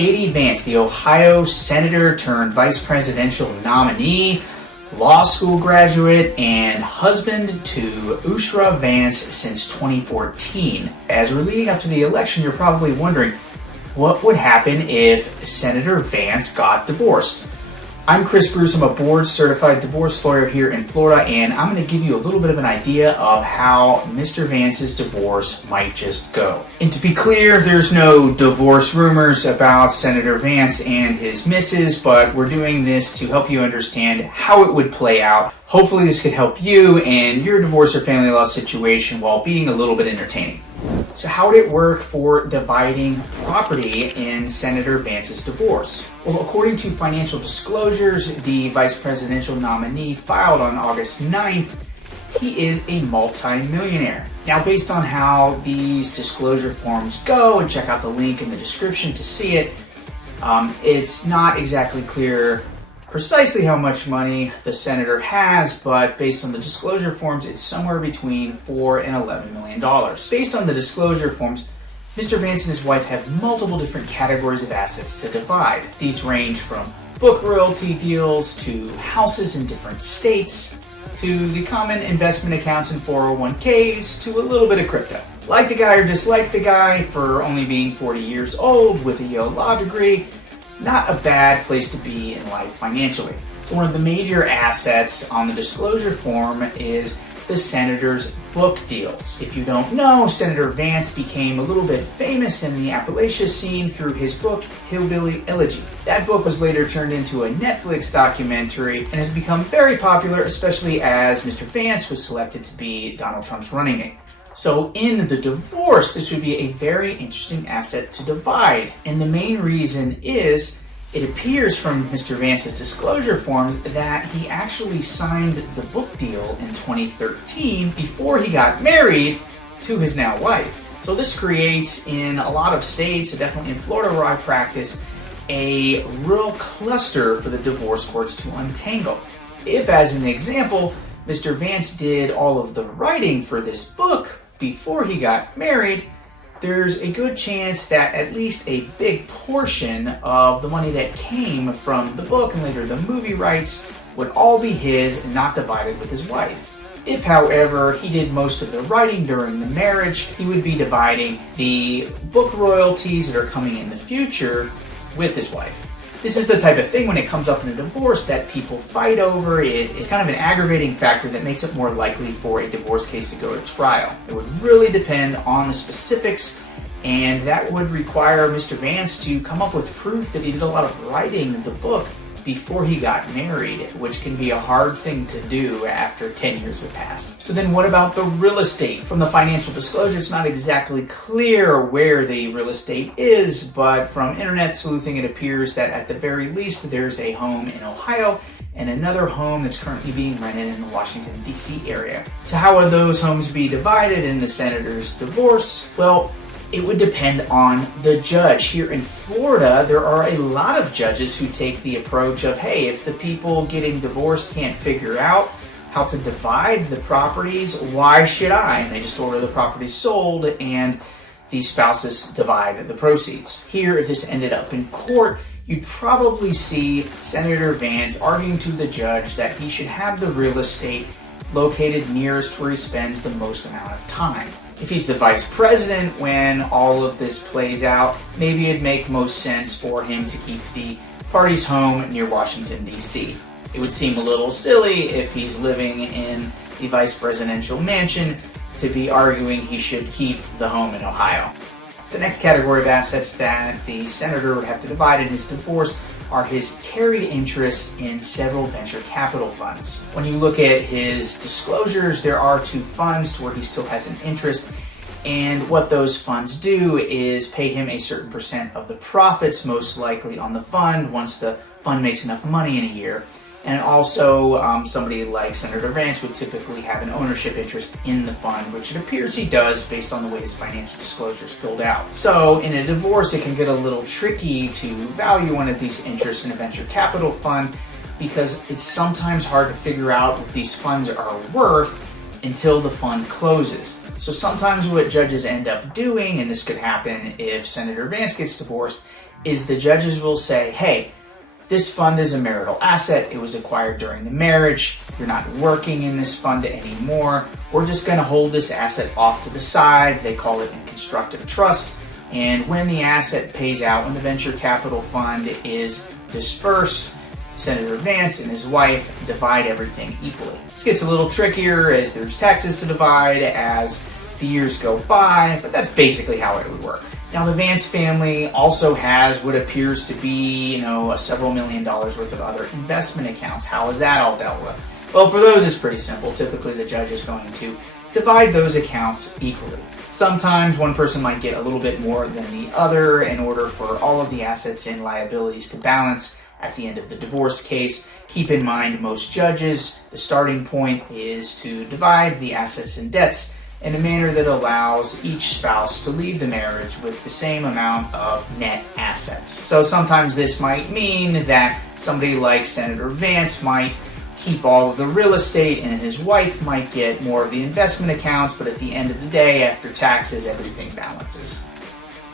JD Vance, the Ohio senator turned vice presidential nominee, law school graduate, and husband to Ushra Vance since 2014. As we're leading up to the election, you're probably wondering, what would happen if Senator Vance got divorced? I'm Chris Bruce. I'm a board-certified divorce lawyer here in Florida, and I'm going to give you a little bit of an idea of how Mr. Vance's divorce might just go. And to be clear, there's no divorce rumors about Senator Vance and his missus, but we're doing this to help you understand how it would play out. Hopefully this could help you and your divorce or family law situation while being a little bit entertaining. So how would it work for dividing property in Senator Vance's divorce? Well, according to financial disclosures the vice presidential nominee filed on August 9th, he is a multi-millionaire. Now, based on how these disclosure forms go, and check out the link in the description to see it, it's not exactly clear precisely how much money the senator has, but based on the disclosure forms, it's somewhere between $4 and $11 million. Based on the disclosure forms, Mr. Vance and his wife have multiple different categories of assets to divide. These range from book royalty deals to houses in different states to the common investment accounts and 401ks to a little bit of crypto. Like the guy or dislike the guy for only being 40 years old with a Yale law degree, not a bad place to be in life financially. So one of the major assets on the disclosure form is the senator's book deals. If you don't know, Senator Vance became a little bit famous in the Appalachia scene through his book, Hillbilly Elegy. That book was later turned into a Netflix documentary and has become very popular, especially as Mr. Vance was selected to be Donald Trump's running mate. So in the divorce, this would be a very interesting asset to divide. And the main reason is, it appears from Mr. Vance's disclosure forms that he actually signed the book deal in 2013 before he got married to his now wife. So this creates, in a lot of states, definitely in Florida where I practice, a real cluster for the divorce courts to untangle. If, as an example, Mr. Vance did all of the writing for this book before he got married, there's a good chance that at least a big portion of the money that came from the book and later the movie rights would all be his and not divided with his wife. If, however, he did most of the writing during the marriage, he would be dividing the book royalties that are coming in the future with his wife. This is the type of thing when it comes up in a divorce that people fight over. It's kind of an aggravating factor that makes it more likely for a divorce case to go to trial. It would really depend on the specifics, and that would require Mr. Vance to come up with proof that he did a lot of writing of the book before he got married, which can be a hard thing to do after 10 years have passed. So then what about the real estate? From the financial disclosure, it's not exactly clear where the real estate is, but from internet sleuthing, it appears that at the very least, there's a home in Ohio and another home that's currently being rented in the Washington, D.C. area. So how would those homes be divided in the senator's divorce? Well, it would depend on the judge. Here in Florida, there are a lot of judges who take the approach of, hey, if the people getting divorced can't figure out how to divide the properties, why should I? And they just order the properties sold and the spouses divide the proceeds. Here, if this ended up in court, you'd probably see Senator Vance arguing to the judge that he should have the real estate located nearest where he spends the most amount of time. If he's the vice president when all of this plays out, maybe it'd make most sense for him to keep the party's home near Washington, D.C. It would seem a little silly if he's living in the vice presidential mansion to be arguing he should keep the home in Ohio. The next category of assets that the senator would have to divide in his divorce are his carried interests in several venture capital funds. When you look at his disclosures, there are two funds to where he still has an interest, and what those funds do is pay him a certain percent of the profits, most likely on the fund, once the fund makes enough money in a year. And also, somebody like Senator Vance would typically have an ownership interest in the fund, which it appears he does based on the way his financial disclosures filled out. So in a divorce, it can get a little tricky to value one of these interests in a venture capital fund because it's sometimes hard to figure out what these funds are worth until the fund closes. So sometimes what judges end up doing, and this could happen if Senator Vance gets divorced, is the judges will say, hey, this fund is a marital asset. It was acquired during the marriage. You're not working in this fund anymore. We're just going to hold this asset off to the side. They call it in constructive trust. And when the asset pays out, when the venture capital fund is dispersed, Senator Vance and his wife divide everything equally. This gets a little trickier as there's taxes to divide as the years go by, but that's basically how it would work. Now, the Vance family also has what appears to be, a several $1 million worth of other investment accounts. How is that all dealt with? Well, for those, it's pretty simple. Typically, the judge is going to divide those accounts equally. Sometimes one person might get a little bit more than the other in order for all of the assets and liabilities to balance at the end of the divorce case. Keep in mind, most judges, the starting point is to divide the assets and debts in a manner that allows each spouse to leave the marriage with the same amount of net assets. So sometimes this might mean that somebody like Senator Vance might keep all of the real estate and his wife might get more of the investment accounts, but at the end of the day, after taxes, everything balances.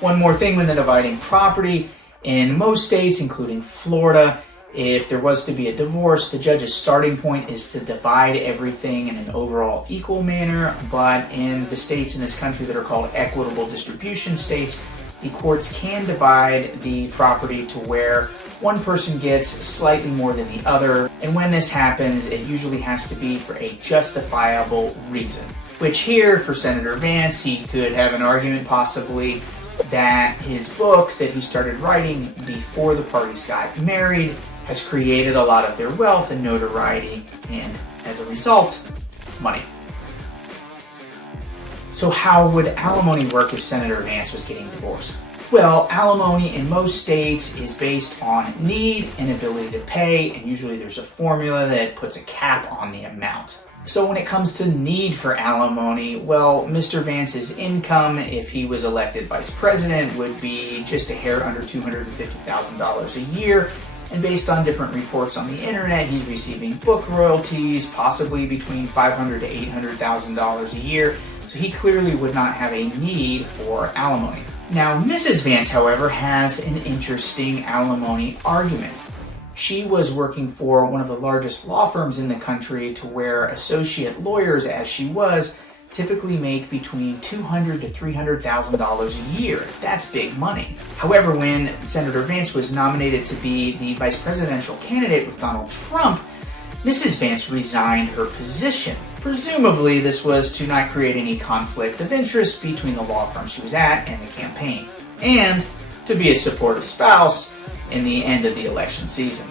One more thing when they're dividing property, in most states, including Florida, if there was to be a divorce, the judge's starting point is to divide everything in an overall equal manner, but in the states in this country that are called equitable distribution states, the courts can divide the property to where one person gets slightly more than the other, and when this happens, it usually has to be for a justifiable reason. Which here, for Senator Vance, he could have an argument possibly that his book that he started writing before the parties got married has created a lot of their wealth and notoriety, and as a result, money. So how would alimony work if Senator Vance was getting divorced? Well, alimony in most states is based on need and ability to pay, and usually there's a formula that puts a cap on the amount. So when it comes to need for alimony, well, Mr. Vance's income, if he was elected vice president, would be just a hair under $250,000 a year. And based on different reports on the internet, he's receiving book royalties, possibly between $500,000 to $800,000 a year. So he clearly would not have a need for alimony. Now, Mrs. Vance, however, has an interesting alimony argument. She was working for one of the largest law firms in the country, to where associate lawyers, as she was, typically make between $200,000 to $300,000 a year. That's big money. However, when Senator Vance was nominated to be the vice presidential candidate with Donald Trump, Mrs. Vance resigned her position. Presumably, this was to not create any conflict of interest between the law firm she was at and the campaign, and to be a supportive spouse in the end of the election season.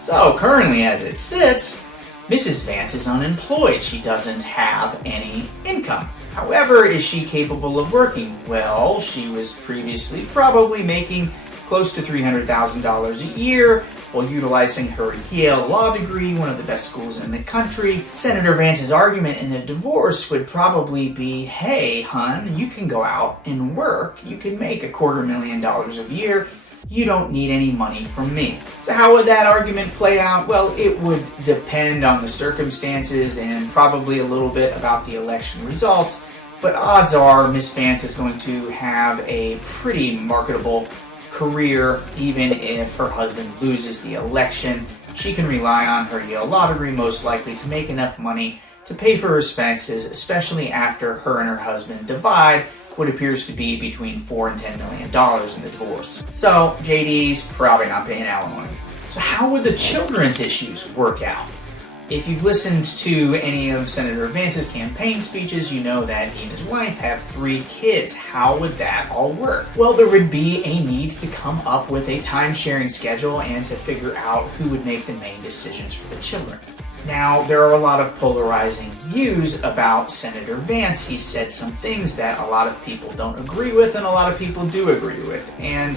So currently, as it sits, Mrs. Vance is unemployed. She doesn't have any income. However, is she capable of working? Well, she was previously probably making close to $300,000 a year while utilizing her Yale law degree, one of the best schools in the country. Senator Vance's argument in a divorce would probably be, hey, hon, you can go out and work. You can make $250,000 a year. You don't need any money from me. So how would that argument play out? Well, it would depend on the circumstances and probably a little bit about the election results, but odds are Miss Vance is going to have a pretty marketable career even if her husband loses the election. She can rely on her Yale law degree most likely to make enough money to pay for her expenses, especially after her and her husband divide what appears to be between $4 and $10 million in the divorce. So JD's probably not paying alimony. So how would the children's issues work out? If you've listened to any of Senator Vance's campaign speeches, you know that he and his wife have 3 kids. How would that all work? Well, there would be a need to come up with a time-sharing schedule and to figure out who would make the main decisions for the children. Now, there are a lot of polarizing views about Senator Vance. He said some things that a lot of people don't agree with and a lot of people do agree with. And,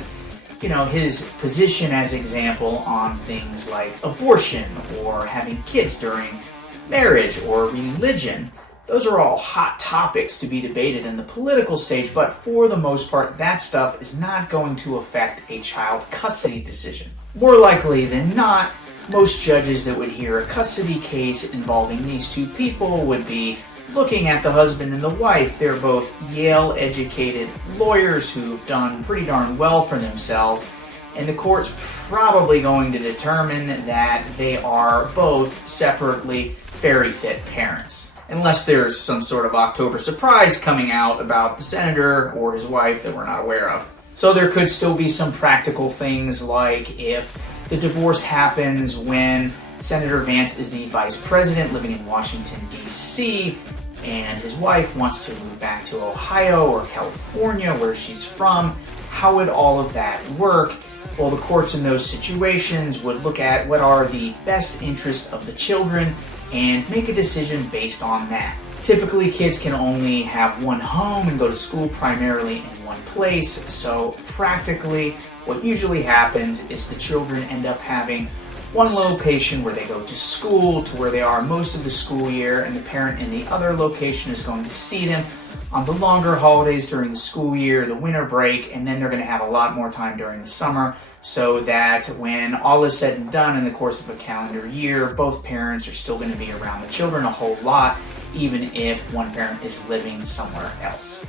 his position as example on things like abortion or having kids during marriage or religion, those are all hot topics to be debated in the political stage, but for the most part, that stuff is not going to affect a child custody decision. More likely than not, most judges that would hear a custody case involving these 2 people would be Looking at the husband and the wife, they're both Yale-educated lawyers who've done pretty darn well for themselves, and the court's probably going to determine that they are both separately very fit parents. Unless there's some sort of October surprise coming out about the senator or his wife that we're not aware of. So there could still be some practical things, like if the divorce happens when Senator Vance is the vice president living in Washington, D.C., and his wife wants to move back to Ohio or California, where she's from. How would all of that work? Well, the courts in those situations would look at what are the best interests of the children and make a decision based on that. Typically, kids can only have one home and go to school primarily in one place, so practically what usually happens is the children end up having one location where they go to school, to where they are most of the school year, and the parent in the other location is going to see them on the longer holidays during the school year, the winter break, and then they're going to have a lot more time during the summer, so that when all is said and done in the course of a calendar year, both parents are still going to be around the children a whole lot, even if one parent is living somewhere else.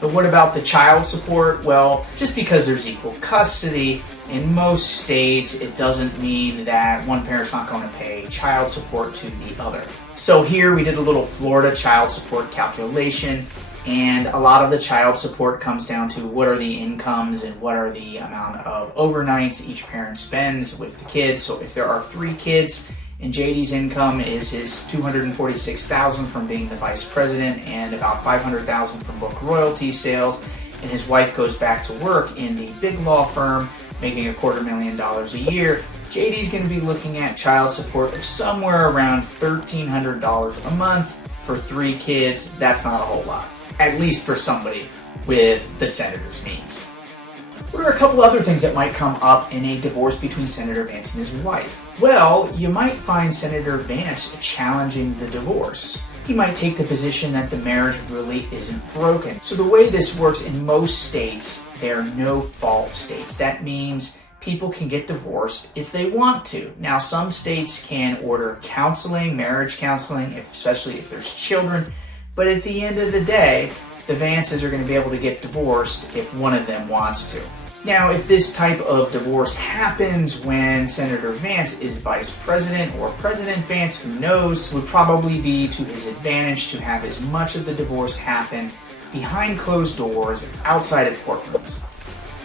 But what about the child support? Well, just because there's equal custody, in most states, it doesn't mean that one parent's not going to pay child support to the other. So here we did a little Florida child support calculation, and a lot of the child support comes down to what are the incomes and what are the amount of overnights each parent spends with the kids. So if there are 3 kids, and JD's income is his $246,000 from being the vice president and about $500,000 from book royalty sales, and his wife goes back to work in the big law firm making $250,000 a year, JD's going to be looking at child support of somewhere around $1,300 a month for 3 kids. That's not a whole lot, at least for somebody with the senator's means. What are a couple other things that might come up in a divorce between Senator Vance and his wife? Well, you might find Senator Vance challenging the divorce. He might take the position that the marriage really isn't broken. So the way this works in most states, there are no-fault states. That means people can get divorced if they want to. Now, some states can order counseling, marriage counseling, especially if there's children, but at the end of the day, the Vances are going to be able to get divorced if one of them wants to. Now, if this type of divorce happens when Senator Vance is vice president or President Vance, who knows, would probably be to his advantage to have as much of the divorce happen behind closed doors outside of courtrooms.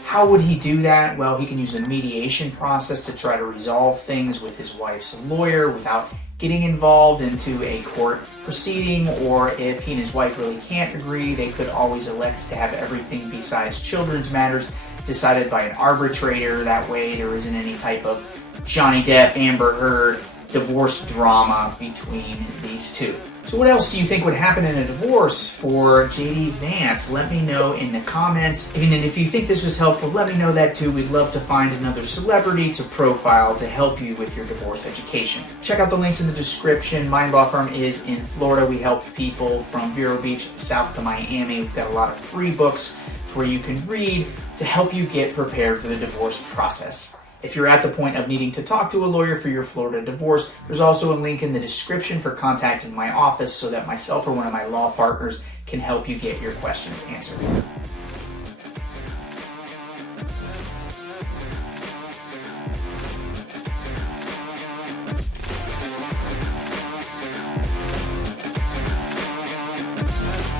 How would he do that? Well, he can use a mediation process to try to resolve things with his wife's lawyer without getting involved into a court proceeding, or if he and his wife really can't agree, they could always elect to have everything besides children's matters decided by an arbitrator. That way there isn't any type of Johnny Depp, Amber Heard divorce drama between these two. So what else do you think would happen in a divorce for JD Vance? Let me know in the comments. And if you think this was helpful, let me know that too. We'd love to find another celebrity to profile to help you with your divorce education. Check out the links in the description. My law firm is in Florida. We help people from Vero Beach south to Miami. We've got a lot of free books where you can read to help you get prepared for the divorce process. If you're at the point of needing to talk to a lawyer for your Florida divorce, there's also a link in the description for contacting my office so that myself or one of my law partners can help you get your questions answered.